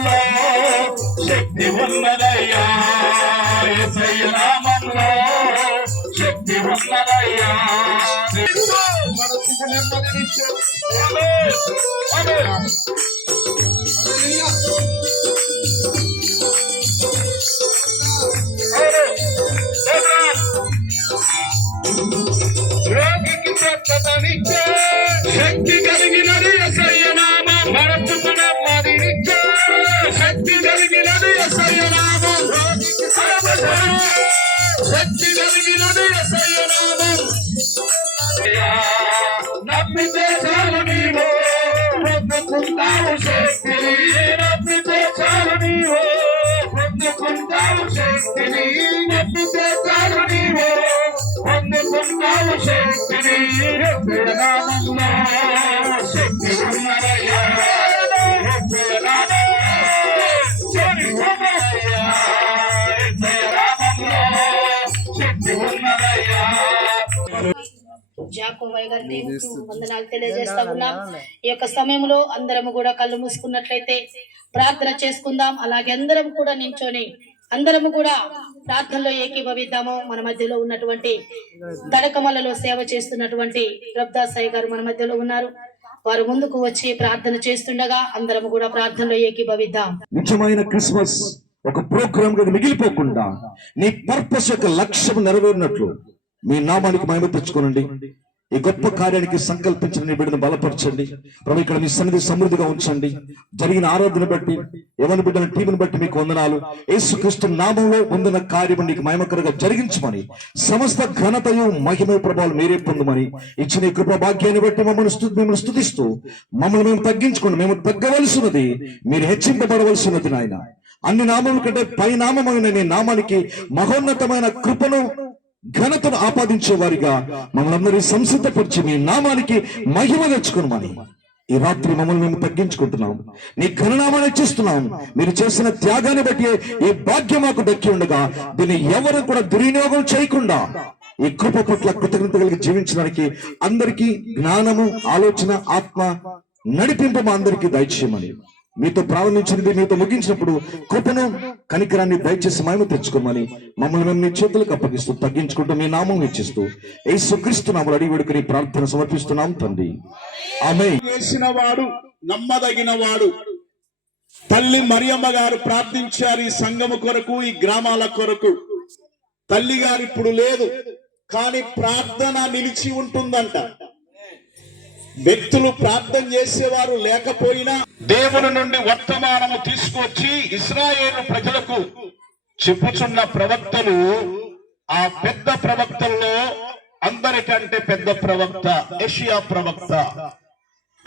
నామంలో శక్తి ఉన్నదయ్యా యేసయ్య నామంలో శక్తి ఉన్నదయ్యా మనసుకు నెమ్మదినిచ్చే శక్తి కలిగినది ఎసయ్య నమ్మితే చాలు నీవు పొందుకుంటావు శక్తిని నమ్మితే చాలు నీవు పొందుకుంటావు శక్తిని నమ్మితే చాలు నీవు పొందుకుంటావు శక్తిని నామంలో శక్తి ఉన్నదయ్యా జాకోబయ్య గారిని వందనాలు తెలియజేస్తా ఉన్నాం. ఈ యొక్క సమయంలో అందరము కూడా కళ్ళు మూసుకున్నట్లయితే ప్రార్థన చేసుకుందాం. అలాగే అందరం కూడా నించొని అందరము కూడా ప్రార్థనలో ఏకీభవిద్దాము. మన మధ్యలో ఉన్నటువంటి తడకమలలో సేవ చేస్తున్నటువంటి రబ్దాసాయి గారు మన మధ్యలో ఉన్నారు. వారు ముందుకు వచ్చి ప్రార్థన చేస్తుండగా అందరము కూడా ప్రార్థనలో ఏకీభవిద్దాం. నిజమైన క్రిస్మస్ ఒక ప్రోగ్రామ్గా మిగిలిపోకుండా నీ పర్పస్ యొక్క లక్ష్యం నెరవేరినట్లు మీ నామానికి మహిమ తెచ్చుకోనండి. ఈ గొప్ప కార్యానికి సంకల్పించిన నీ బిడ్డను బలపరచండి. ప్రభు ఇక్కడ మీ సన్నిధి సమృద్ధిగా ఉంచండి. జరిగిన ఆరాధన బట్టి ఎవరి బిడ్డల టీంని బట్టి మీకు వందనాలు. యేసుక్రీస్తు నామంలో పొందిన కార్యము నీకు మహిమకరంగా జరిగించమని సమస్త ఘనతయు మహిమ ప్రభావాలు మీరే పొందమని ఇచ్చిన కృప భాగ్యాన్ని బట్టి మమ్మల్ని మిమ్మల్ని స్తుతిస్తూ మమ్మల్ని మేము తగ్గించుకోండి. మేము తగ్గవలసినది మీరు హెచ్చింపబడవలసినది నాయన. అన్ని నామముల కంటే పై నామమైన నీ నామానికి మహోన్నతమైన కృపను ఘనతను ఆపాదించే వారిగా మమ్మల్ని అందరి సంసిద్ధపరిచి మీ నామానికి మహిమ తెచ్చుకున్నామని ఈ రాత్రి మమ్మల్ని మేము తగ్గించుకుంటున్నాం. నీ ఘననామాన్ని ఇచ్చిస్తున్నాం మీరు చేసిన త్యాగాన్ని బట్టి ఈ భాగ్యం మాకు దక్కి ఉండగా దీన్ని ఎవరు కూడా దుర్వినియోగం చేయకుండా ఈ కృప పట్ల కృతజ్ఞత కలిగి జీవించడానికి అందరికీ జ్ఞానము ఆలోచన ఆత్మ నడిపింపు మా అందరికీ దయచేయమని. మీతో ప్రారంభించినది మీతో ముగించినప్పుడు కృపను కనికరాన్ని దయచేసి మేము తెచ్చుకోమని మమ్మల్ని మేము మీ చేతులకు అప్పగిస్తూ తగ్గించుకుంటూ మీ నామం ఇచ్చిస్తూ యేసుక్రీస్తు నామలు అడిగి వేడుకని ప్రార్థన సమర్పిస్తున్నాం తండ్రి. ఆమె చేసిన వాడు నమ్మదగిన వాడు తల్లి మరియమ్మ గారు ప్రార్థించారు ఈ సంఘము కొరకు ఈ గ్రామాల కొరకు. తల్లి గారు ఇప్పుడు లేదు కానీ ప్రార్థన నిలిచి ఉంటుందంట. వ్యక్తులు ప్రార్థన చేసేవారు లేకపోయినా దేవుని నుండి వర్తమానము తీసుకొచ్చి ఇస్రాయేల్ ప్రజలకు చెప్పుచున్న ప్రవక్తలు ఆ పెద్ద ప్రవక్తల్లో అందరికంటే పెద్ద ప్రవక్త ఏషియా ప్రవక్త.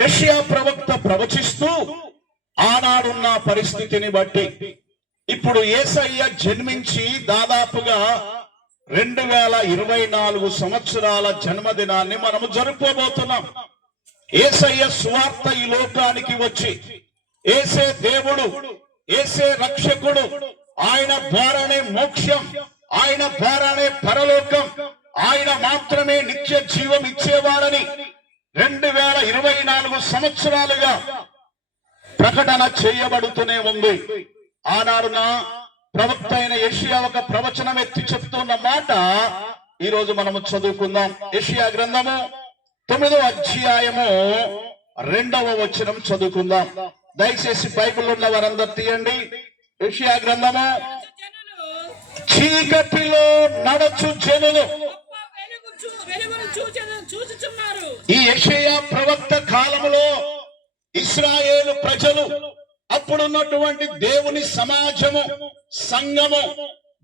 ఏషియా ప్రవక్త ప్రవచిస్తూ ఆనాడున్న పరిస్థితిని బట్టి ఇప్పుడు ఏసయ్య జన్మించి దాదాపుగా రెండు వేల ఇరవై నాలుగు సంవత్సరాల జన్మదినాన్ని మనము జరుపుకోబోతున్నాం. ఏసయ్య సువార్త ఈ లోకానికి వచ్చి ఏసే దేవుడు ఏసే రక్షకుడు ఆయన ద్వారానే మోక్షం ఆయన ద్వారానే పరలోకం ఆయన మాత్రమే నిత్య జీవం ఇచ్చేవాడని రెండు వేల ఇరవై నాలుగు సంవత్సరాలుగా ప్రకటన చేయబడుతూనే ఉంది. ఆనాడున ప్రవక్త అయిన ఏషియా ఒక ప్రవచనం ఎత్తి చెప్తున్న మాట ఈ రోజు మనము చదువుకుందాం. ఏషియా గ్రంథము తొమ్మిదో అధ్యాయము రెండవ వచనం చదువుకుందాం. దయచేసి బైబిల్ ఉన్న వారందరు తీయండి. యెషయా గ్రంథము చీకటిలో నడచు జనులు. ఈ యషయా ప్రవక్త కాలములో ఇస్రాయేలు ప్రజలు అప్పుడున్నటువంటి దేవుని సమాజము సంఘము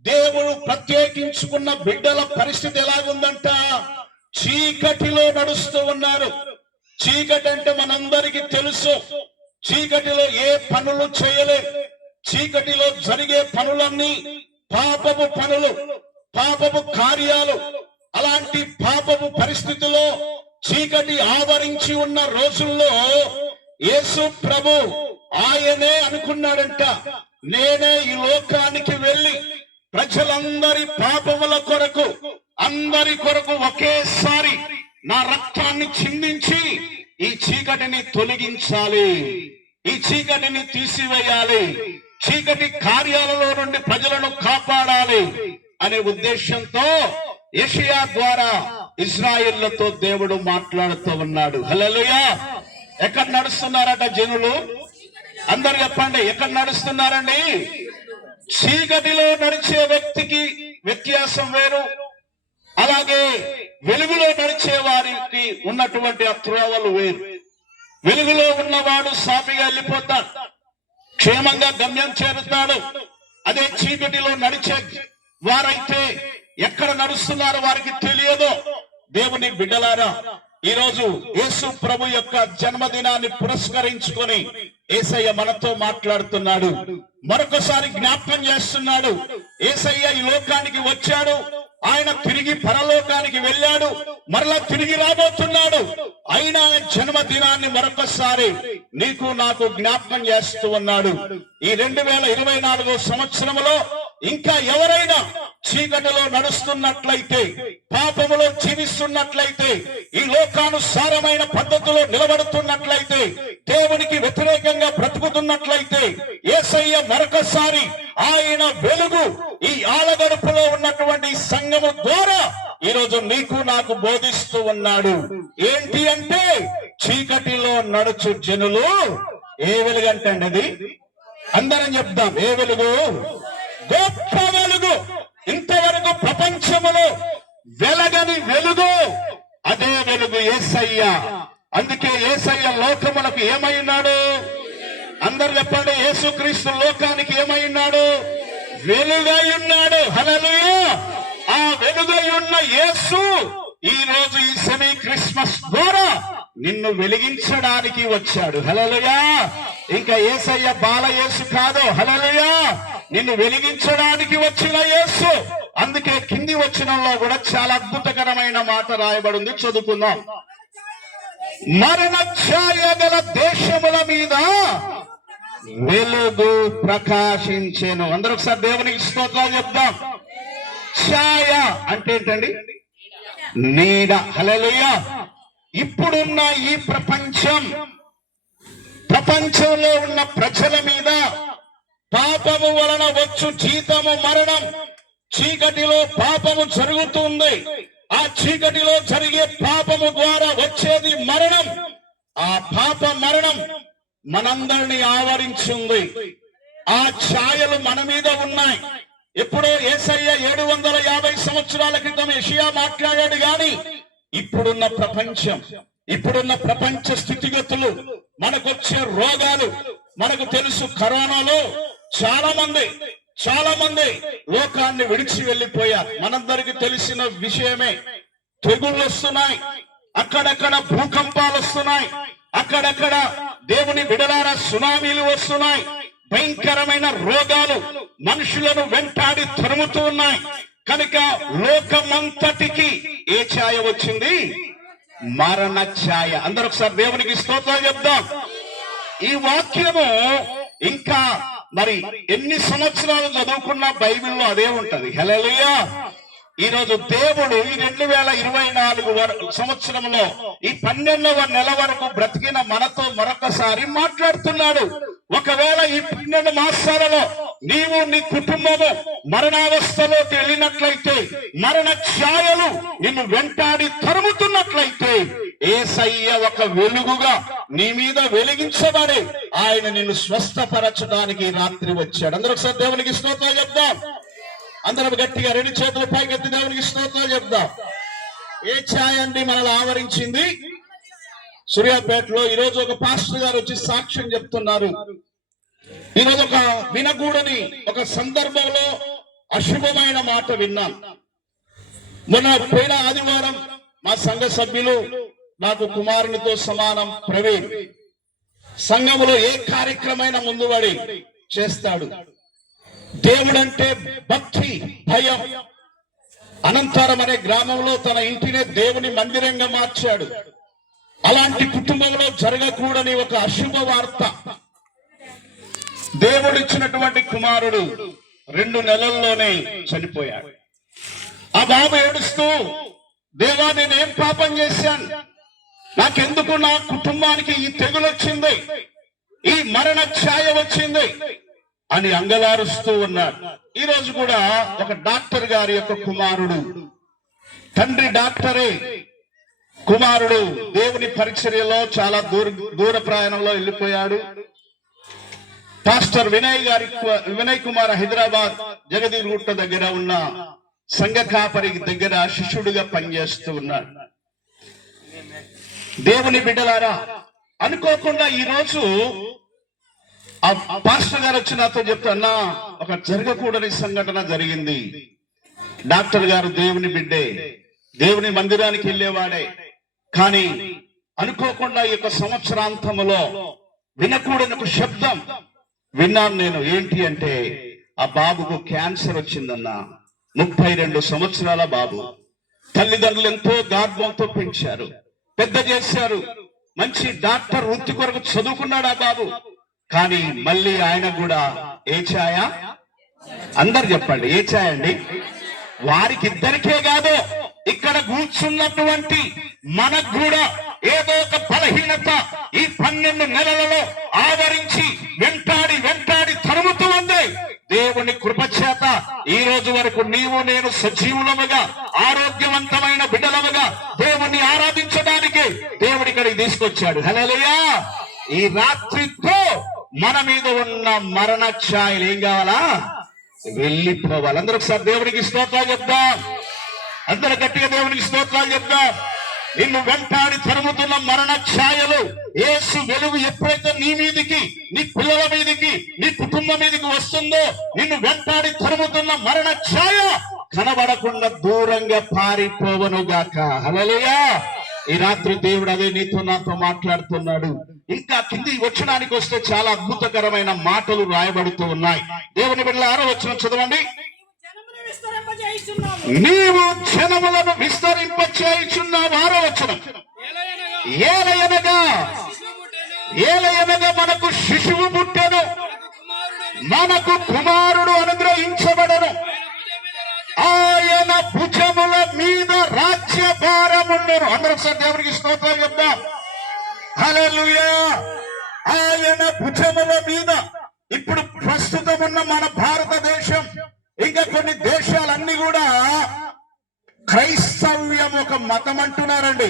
దేవుడు ప్రత్యేకించుకున్న బిడ్డల పరిస్థితి ఎలాగుందంట? చీకటిలో నడుస్తూ ఉన్నారు. చీకటి అంటే మనందరికీ తెలుసు. చీకటిలో ఏ పనులు చేయలే. చీకటిలో జరిగే పనులన్నీ పాపపు పనులు పాపపు కార్యాలు. అలాంటి పాపపు పరిస్థితిలో చీకటి ఆవరించి ఉన్న రోజుల్లో యేసు ప్రభు ఆయనే అనుకున్నాడంట నేనే ఈ లోకానికి వెళ్ళి ప్రజలందరి పాపముల కొరకు అందరి కొరకు ఒకేసారి నా రక్తాన్ని చిందించి ఈ చీకటిని తొలగించాలి. ఈ చీకటిని తీసివేయాలి. చీకటి కార్యాలలో నుండి ప్రజలను కాపాడాలి అనే ఉద్దేశంతో ఏషియా ద్వారా ఇజ్రాయిల్లతో దేవుడు మాట్లాడుతూ ఉన్నాడు. హలలుయా ఎక్కడ నడుస్తున్నారట జనులు? అందరు చెప్పండి ఎక్కడ నడుస్తున్నారండి? చీకటిలో నడిచే వ్యక్తికి వ్యత్యాసం వేరు అలాగే వెలుగులో నడిచే వారికి ఉన్నటువంటి ఆ త్రోవలు వేరు. వెలుగులో ఉన్నవాడు సాపిగా వెళ్ళిపోతాడు. క్షేమంగా గమ్యం చేరుతాడు. అదే చీకటిలో నడిచే వారైతే ఎక్కడ నడుస్తున్నారో వారికి తెలియదో. దేవుని బిడ్డలారా ఈ రోజు యేసు ప్రభు యొక్క జన్మదినాన్ని పురస్కరించుకొని ఏసయ్య మనతో మాట్లాడుతున్నాడు. మరొకసారి జ్ఞాపకం చేస్తున్నాడు. ఏసయ్య ఈ లోకానికి వచ్చాడు. ఆయన తిరిగి పరలోకానికి వెళ్ళాడు. మరలా తిరిగి రాబోతున్నాడు. అయినా జన్మదినాన్ని మరొకసారి నీకు నాకు జ్ఞాపకం చేస్తూ ఉన్నాడు. ఈ రెండు వేల ఇరవై నాలుగో సంవత్సరంలో ఇంకా ఎవరైనా చీకటిలో నడుస్తున్నట్లయితే పాపములో జీవిస్తున్నట్లయితే ఈ లోకానుసారమైన పద్ధతిలో నిలబడుతున్నట్లయితే దేవునికి వ్యతిరేకంగా బ్రతుకుతున్నట్లయితే ఏసయ్య మరొకసారి ఆయన వెలుగు ఈ ఆలగడుపులో ఉన్నటువంటి సంఘము ద్వారా ఈ రోజు నీకు నాకు బోధిస్తూ ఉన్నాడు. ఏంటి అంటే చీకటిలో నడుచు జనులు ఏ వెలుగంటే అండి అది? అందరం చెప్దాం ఏ వెలుగు? గొప్ప వెలుగు ఇంతవరకు ప్రపంచములో వెలగని వెలుగు అదే వెలుగు ఏసయ్య. అందుకే ఏసయ్య లోకములకు ఏమైనాడు అందరు చెప్పండి యేసుక్రీస్తు లోకానికి ఏమైనాడు వెలుగై ఉన్నాడు. హల్లెలూయా! ఆ వెలుగై ఉన్న యేసు ఈ రోజు ఈ సెమీ క్రిస్మస్ ద్వారా నిన్ను వెలిగించడానికి వచ్చాడు. హలలుయా ఇంకా ఏసయ్య బాల యేసు కాదు. హలలుయా నిన్ను వెలిగించడానికి వచ్చిన యేసు. అందుకే కింది వచ్చినంలో కూడా చాలా అద్భుతకరమైన మాట రాయబడింది. చదువుకుందాం. మరణ గల దేశముల మీద వెలుగు ప్రకాశించేను. అందరూ ఒకసారి దేవునికి స్తోత్రాలు చెప్దాం. ఛాయ అంటే ఏంటండి? నీడ. హలలుయా ఇప్పుడున్న ఈ ప్రపంచం ప్రపంచంలో ఉన్న ప్రజల మీద పాపము వలన వచ్చు జీతము మరణం. చీకటిలో పాపము జరుగుతుంది. ఆ చీకటిలో జరిగే పాపము ద్వారా వచ్చేది మరణం. ఆ పాప మరణం మనందరినీ ఆవరించింది. ఆ ఛాయలు మన మీద ఉన్నాయి. ఎప్పుడో ఏసయ్య ఏడు వందల యాభై సంవత్సరాల క్రితం ఏషియా మాట్లాడాడు గాని ఇప్పుడున్న ప్రపంచం ఇప్పుడున్న ప్రపంచ స్థితిగతులు మనకొచ్చే రోగాలు మనకు తెలుసు కరోనాలో చాలా మంది చాలా మంది లోకాన్ని విడిచి వెళ్ళిపోయారు. మనందరికి తెలిసిన విషయమే తెగుళ్ళు వస్తున్నాయి అక్కడక్కడ భూకంపాలు వస్తున్నాయి అక్కడక్కడ దేవుని విడలార సునామీలు వస్తున్నాయి భయంకరమైన రోగాలు మనుషులను వెంటాడి తరుముతూ ఉన్నాయి. కనుక లోకమంతటికి ఏ ఛాయ వచ్చింది? మరణ ఛాయ అందరు ఒకసారి దేవునికి స్తోత్రం చెప్దాం. ఈ వాక్యము ఇంకా మరి ఎన్ని సంవత్సరాలు చదువుకున్నా బైబిల్లో అదే ఉంటది. హెలలియా ఈ రోజు దేవుడు ఈ రెండు వేల ఇరవై నాలుగు వరకు సంవత్సరంలో ఈ పన్నెండవ నెల వరకు బ్రతికిన మనతో మరొకసారి మాట్లాడుతున్నాడు. ఒకవేళ ఈ పన్నెండు మాసాలలో నీవు నీ కుటుంబము మరణావస్థలోకి వెళ్ళినట్లయితే మరణ ఛాయలు నిన్ను వెంటాడి తరుముతున్నట్లయితే ఏసయ్య ఒక వెలుగుగా నీ మీద వెలిగించబడి. ఆయన నిన్ను స్వస్థపరచడానికి రాత్రి వచ్చాడు. అందరూ ఒకసారి దేవునికి స్తోత్రాలు చెప్దాం. అందరం గట్టిగా రెండు చేతుల పైకెత్తి దేవునికి స్తోత్రాలు చెప్దాం. ఏ ఛాయ అండి మనల్ని ఆవరించింది? సూర్యాపేటలో ఈ రోజు ఒక పాస్టర్ గారు వచ్చి సాక్ష్యం చెప్తున్నారు. ఈరోజు ఒక వినకూడని ఒక సందర్భంలో అశుభమైన మాట విన్నాను మొన్న పోయిన ఆదివారం మా సంఘ సభ్యులు నాకు కుమారునితో సమానం ప్రవీణ్ సంఘములో ఏ కార్యక్రమైన ముందుబడి చేస్తాడు. దేవుడంటే భక్తి భయం. అనంతరం అనే గ్రామంలో తన ఇంటినే దేవుని మందిరంగా మార్చాడు. అలాంటి కుటుంబంలో జరగకూడని ఒక అశుభ వార్త దేవుడిచ్చినటువంటి కుమారుడు రెండు నెలల్లోనే చనిపోయాడు. ఆ బాబు ఏడుస్తూ దేవా నేనేం పాపం చేశాను? నాకెందుకు నా కుటుంబానికి ఈ తెగులు వచ్చింది ఈ మరణ ఛాయ వచ్చింది? అని అంగలారుస్తూ ఉన్నాడు. ఈ రోజు కూడా ఒక డాక్టర్ గారి యొక్క కుమారుడు తండ్రి డాక్టరే. కుమారుడు దేవుని పరిచర్యలో చాలా దూర దూర ప్రయాణంలో వెళ్ళిపోయాడు. పాస్టర్ వినయ్ గారి వినయ్ కుమార్ హైదరాబాద్ జగదీర్గుట్ట దగ్గర ఉన్న సంఘ కాపరి దగ్గర శిష్యుడిగా పనిచేస్తూ ఉన్నాడు. దేవుని బిడ్డలారా అనుకోకుండా ఈ రోజు ఆ పాస్టర్ గారు వచ్చి నాతో చెప్తున్నా ఒక జరగకూడని సంఘటన జరిగింది. డాక్టర్ గారు దేవుని బిడ్డే దేవుని మందిరానికి వెళ్ళేవాడే. కానీ అనుకోకుండా ఈ యొక్క సంవత్సరాంతములో వినకూడని ఒక శబ్దం విన్నాను నేను ఏంటి అంటే ఆ బాబుకు క్యాన్సర్ వచ్చిందన్న ముప్పై రెండు సంవత్సరాల బాబు. తల్లిదండ్రులు ఎంతో గార్భంతో పెంచారు పెద్ద చేశారు. మంచి డాక్టర్ వృత్తి కొరకు చదువుకున్నాడు ఆ బాబు. కానీ మళ్ళీ ఆయన కూడా ఏ ఛాయ? అందరు చెప్పండి ఏ ఛాయ అండి? వారికి ఇద్దరికే కాదు. ఇక్కడ కూర్చున్నటువంటి మనకు కూడా ఏదో ఒక బలహీనత ఈ పన్నెండు నెలలలో ఆవరించి వెంటాడి వెంటాడి తరుముతూ ఉంది. దేవుని కృప చేత ఈ రోజు వరకు నీవు నేను సజీవులముగా ఆరోగ్యవంతమైన బిడ్డలముగా దేవుణ్ణి ఆరాధించడానికి దేవుడి ఇక్కడికి తీసుకొచ్చాడు. హలోయా ఈ రాత్రితో మన మీద ఉన్న మరణ ఛాయలు ఏం కావాలా? వెళ్ళిపోవాలి. అందరూ ఒకసారి దేవుడికి స్తోత్రాలు చెప్దాం. అందరు గట్టిగా దేవునికి స్తోత్రాలు చెప్దాం. నిన్ను వెంటాడి తరుముతున్న మరణ ఛాయలు ఏసు వెలుగు ఎప్పుడైతే నీ మీదికి నీ పిల్లల మీదికి నీ కుటుంబం మీదికి వస్తుందో నిన్ను వెంటాడి తరుముతున్న మరణ ఛాయ కనబడకుండా దూరంగా పారిపోవను గాక ఈ రాత్రి దేవుడు అదే నీతో నాతో మాట్లాడుతున్నాడు. ఇంకా కింది వచ్చడానికి వస్తే చాలా అద్భుతకరమైన మాటలు రాయబడుతూ ఉన్నాయి. దేవుని బిడ్డల ఆరో వచ్చిన చదవండి. నీవు క్షణములను విస్తరింప చేయుచున్నావు ఆరో వచనం ఏలయనగా ఏలయనగా మనకు శిశువు పుట్టెను. మనకు కుమారుడు అనుగ్రహించబడను. ఆయన భుజముల మీద రాజ్య భారముండను. అందరూ ఒకసారి దేవునికి స్తోత్రం చెప్దాం. హల్లెలూయా! ఆయన భుజముల మీద ఇప్పుడు ప్రస్తుతం ఉన్న మన భారతదేశం ఇంకా కొన్ని దేశాలన్నీ కూడా క్రైస్తవ్యం ఒక మతం అంటున్నారండి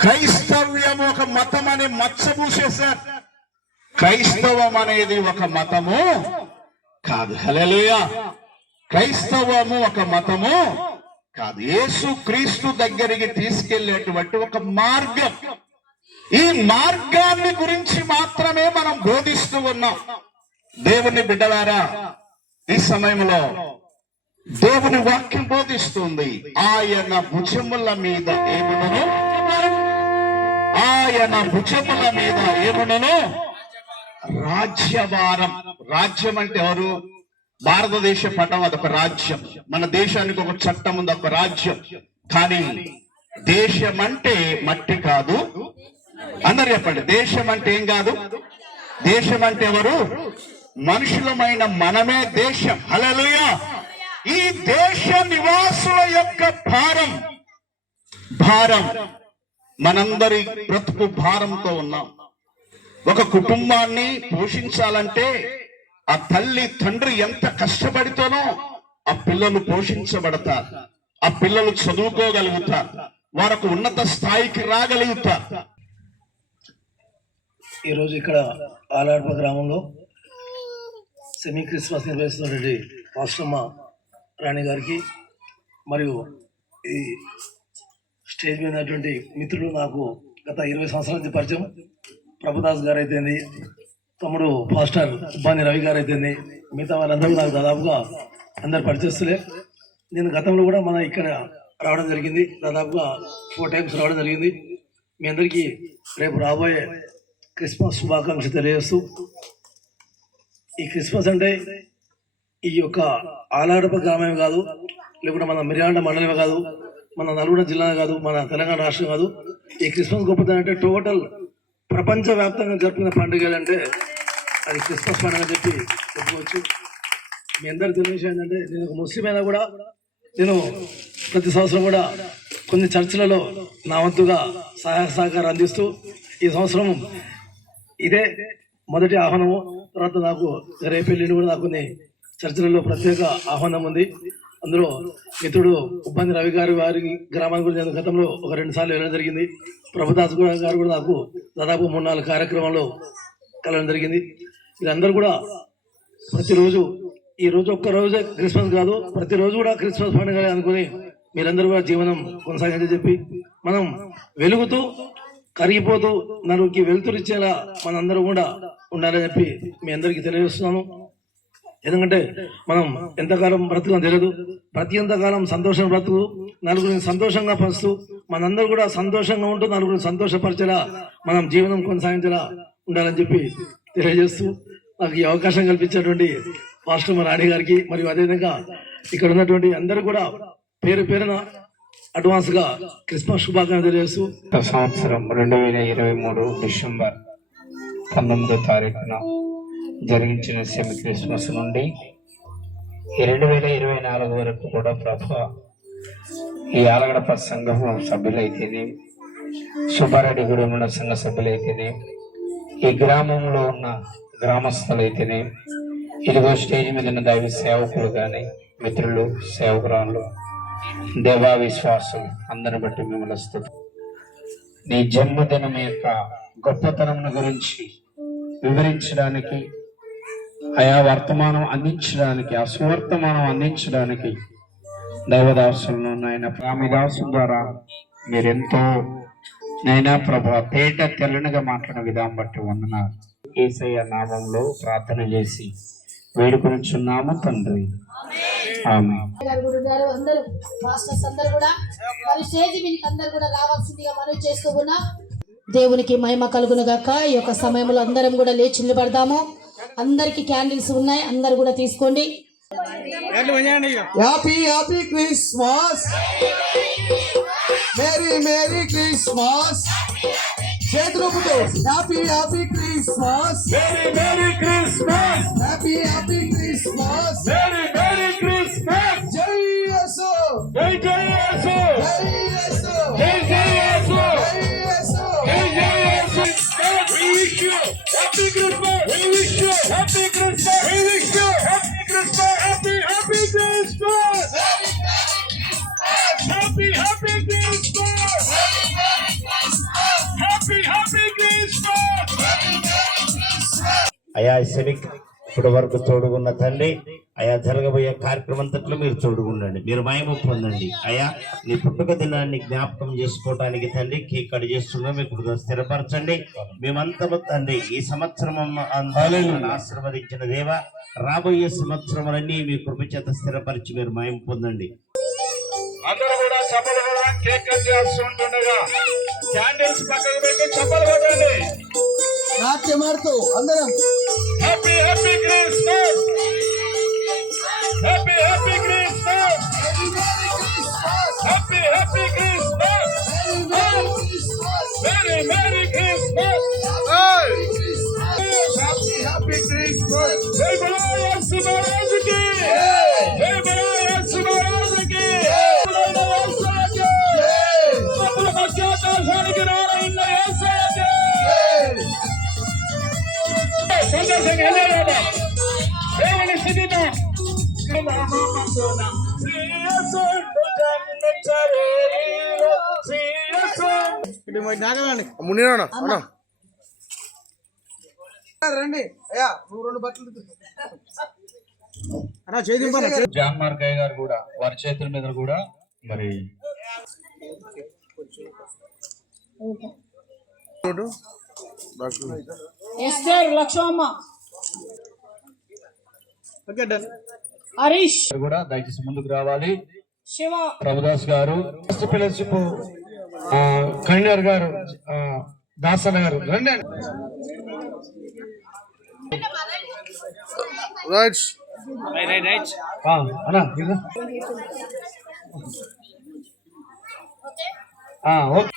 క్రైస్తవ్యం ఒక మతం అని మచ్చబూసేశారు క్రైస్తవం అనేది ఒక మతము కాదు. హల్లెలూయా. క్రైస్తవము ఒక మతము కాదు. యేసు క్రీస్తు దగ్గరికి తీసుకెళ్ళేటువంటి ఒక మార్గం. ఈ మార్గాన్ని గురించి మాత్రమే మనం బోధిస్తూ ఉన్నాం. దేవుని బిడ్డలారా ఈ సమయంలో దేవుని వాక్యం బోధిస్తుంది. ఆయన భుజముల మీద ఏమునను ఆయన భుజముల మీద ఏమునను రాజ్యభారం. రాజ్యం అంటే ఎవరు? భారతదేశ పటం అదొక రాజ్యం. మన దేశానికి ఒక చట్టం ఉంది ఒక రాజ్యం. కానీ దేశం అంటే మట్టి కాదు. అందరు చెప్పండి దేశం అంటే ఏం కాదు? దేశం అంటే ఎవరు? మనుషులమైన మనమే దేశం. అలలుయ ఈ దేశ నివాసుల యొక్క భారం. భారం. మనందరి బ్రతుకు భారంతో ఉన్నాం. ఒక కుటుంబాన్ని పోషించాలంటే ఆ తల్లి తండ్రి ఎంత కష్టపడితేనో ఆ పిల్లలు పోషించబడతారు. ఆ పిల్లలు చదువుకోగలుగుతారు. వారికి ఉన్నత స్థాయికి రాగలుగుతారు. ఈరోజు ఇక్కడ ఆలాడ్ప గ్రామంలో సెమీ క్రిస్మస్ నిర్వహిస్తున్నటువంటి వాసమ్మ రాణి గారికి మరియు ఈ స్టేజ్ మీద ఉన్నటువంటి మిత్రులు నాకు గత ఇరవై సంవత్సరాల నుంచి పరిచయం. ప్రభుదాస్ గారు అయితేంది తమ్ముడు పాస్టర్ ఉబ్బాని రవి గారు అయితేంది మిగతా వాళ్ళందరూ నాకు దాదాపుగా అందరు పరిచయస్తులే. నేను గతంలో కూడా మన ఇక్కడ రావడం జరిగింది. దాదాపుగా ఫోర్ టైమ్స్ రావడం జరిగింది. మీ అందరికీ రేపు రాబోయే క్రిస్మస్ శుభాకాంక్షలు తెలియజేస్తూ ఈ క్రిస్మస్ అంటే ఈ యొక్క ఆలాడప గ్రామమే కాదు లేకుంటే మన మిర్యాండ మండలమే కాదు మన నల్గొండ జిల్లా కాదు మన తెలంగాణ రాష్ట్రం కాదు. ఈ క్రిస్మస్ గొప్పతనం అంటే టోటల్ ప్రపంచవ్యాప్తంగా జరుపుకునే పండుగలు అంటే అది క్రిస్మస్ పండుగ అని చెప్పి చెప్పుకోవచ్చు. మీ అందరు తెలియని విషయం ఏంటంటే నేను ఒక ముస్లిం అయినా కూడా నేను ప్రతి సంవత్సరం కూడా కొన్ని చర్చిలలో నా వంతుగా సహాయ సహకారం అందిస్తూ ఈ సంవత్సరం ఇదే మొదటి ఆహ్వానము తర్వాత నాకు రేపెల్లిని కూడా నాకు కొన్ని చర్చలలో ప్రత్యేక ఆహ్వానం ఉంది. అందులో మిత్రుడు ఉబ్బంది రవి గారి వారి గ్రామానికి కూడా నేను గతంలో ఒక రెండు సార్లు వెళ్ళడం జరిగింది. ప్రభుదాస్ గారు కూడా నాకు దాదాపు మూడు నాలుగు కార్యక్రమాల్లో కలవడం జరిగింది. వీళ్ళందరూ కూడా ప్రతిరోజు ఈ రోజు ఒక్క రోజే క్రిస్మస్ కాదు ప్రతిరోజు కూడా క్రిస్మస్ పండుగ అనుకుని మీరందరూ కూడా జీవనం కొనసాగించని చెప్పి మనం వెలుగుతూ కరిగిపోతూ నలుగురికి వెలుతురిచ్చేలా మనందరూ కూడా ఉండాలని చెప్పి మీ అందరికీ తెలియజేస్తున్నాను. ఎందుకంటే మనం ఎంతకాలం బ్రతుకం తెలియదు. ప్రతి ఎంతకాలం సంతోషం బ్రతుకు నలుగురిని సంతోషంగా పరుస్తూ మనందరూ కూడా సంతోషంగా ఉంటూ నలుగురిని సంతోషపరిచేలా మనం జీవనం కొనసాగించేలా ఉండాలని చెప్పి తెలియజేస్తూ నాకు ఈ అవకాశం కల్పించినటువంటి పాస్టర్ రాణి గారికి మరియు అదేవిధంగా ఇక్కడ ఉన్నటువంటి అందరూ కూడా పేరు పేరున అడ్వాన్స్గా క్రిస్మస్ శుభాకాంక్షలు తెలియజేస్తూ సంవత్సరం రెండు వేల ఇరవై మూడు డిసెంబర్ పంతొమ్మిదో తారీఖున జరిగించిన సెమి క్రిస్మస్ నుండి ఈ రెండు వేల ఇరవై నాలుగు వరకు కూడా ప్రభు ఈ ఆలగడప సంఘం సభ్యులైతేనే సుబ్బారెడ్డి ఉన్న సంఘ సభ్యులైతేనే ఈ గ్రామంలో ఉన్న గ్రామస్తులైతేనే ఇదిగో స్టేజ్ మీద ఉన్న దైవ సేవకులు కానీ మిత్రులు సేవకురాళ్ళు దేవా విశ్వాసం అందరిని బట్టి మిమ్మల్ని వస్తుంది నీ జన్మదినం యొక్క గొప్పతనం గురించి వివరించడానికి ఆయా వర్తమానం అందించడానికి ఆ సువర్తమానం అందించడానికి దైవదాసులను నాయన ప్రామిదాసు ద్వారా మీరెంతో నైనా ప్రభా తేట తెల్లనిగా మాట్లాడిన విధానం బట్టి వందనాలు. ఏసయ్య నామంలో ప్రార్థన చేసి వేడుకొనిచున్నాము తండ్రి. అందరూ మాస్టర్స్ అందరూ కూడా మరి స్టేజ్ మీదకి అందరూ కూడా రావాల్సిందిగా చేస్తూ ఉన్నాం. దేవునికి మహిమ కలుగును గాక. ఈ యొక్క సమయంలో అందరం కూడా లేచి నిలబడదాము. అందరికి క్యాండిల్స్ ఉన్నాయి అందరు కూడా తీసుకోండి. Happy happy Christmas merry merry Christmas చేతులుపుతూ happy happy Christmas merry merry Christmas happy happy Christmas merry merry Christmas జై యేసు జై జై యేసు జై యేసు జై జై యేసు జై యేసు జై జై యేసు We wish you happy Christmas. We wish you happy Christmas. We wish you happy Christmas. Happy happy Christmas. Happy happy Christmas. Happy happy Christmas. అయా శనికి ఇప్పటి వరకు తోడుగున్న తండ్రి అయా జరగబోయే కార్యక్రమం అంతట్లో మీరు తోడుగుండండి. మీరు మహిమ పొందండి. అయా నీ పుట్టుక దినాన్ని జ్ఞాపకం చేసుకోవడానికి తండ్రి కేక్ కట్ చేస్తున్నా మీ స్థిరపరచండి. మేమంతా తండ్రి ఈ సంవత్సరం ఆశీర్వదించిన దేవ రాబోయే సంవత్సరములన్నీ మీ కృప చేత స్థిరపరిచి మీరు మహిమ పొందండి. అందరూ కూడా చప్పలు కూడా కేక్ కట్ చేస్తుంటుండగా క్యాండిల్స్ పక్కకు పెట్టి చప్పలు కొట్టండి. నాట్యమాడుతూ అందరం. Christmas! Happy, happy Christmas! Happy, happy Christmas! Merry, Merry Christmas! Hey! Happy, happy Christmas! Jai Bala Yamsi రండి అయ్యా నువ్వు రెండు బట్టలు చేతి జాన్ మార్కయ్య గారు కూడా వారి చేతుల మీద కూడా మరి Esther Lakshmamma okay done Harish. కూడా దయచేసి ముందుకు రావాలి. శివ. ప్రభుదాస్ గారు ఫస్ట్ ఫెలోషిప్ కన్వీనర్ గారు ఆ, దాసన్న గారు రండి. రైట్. ఆ, అన్నా ఇదిగో. ఆ, ఓకే.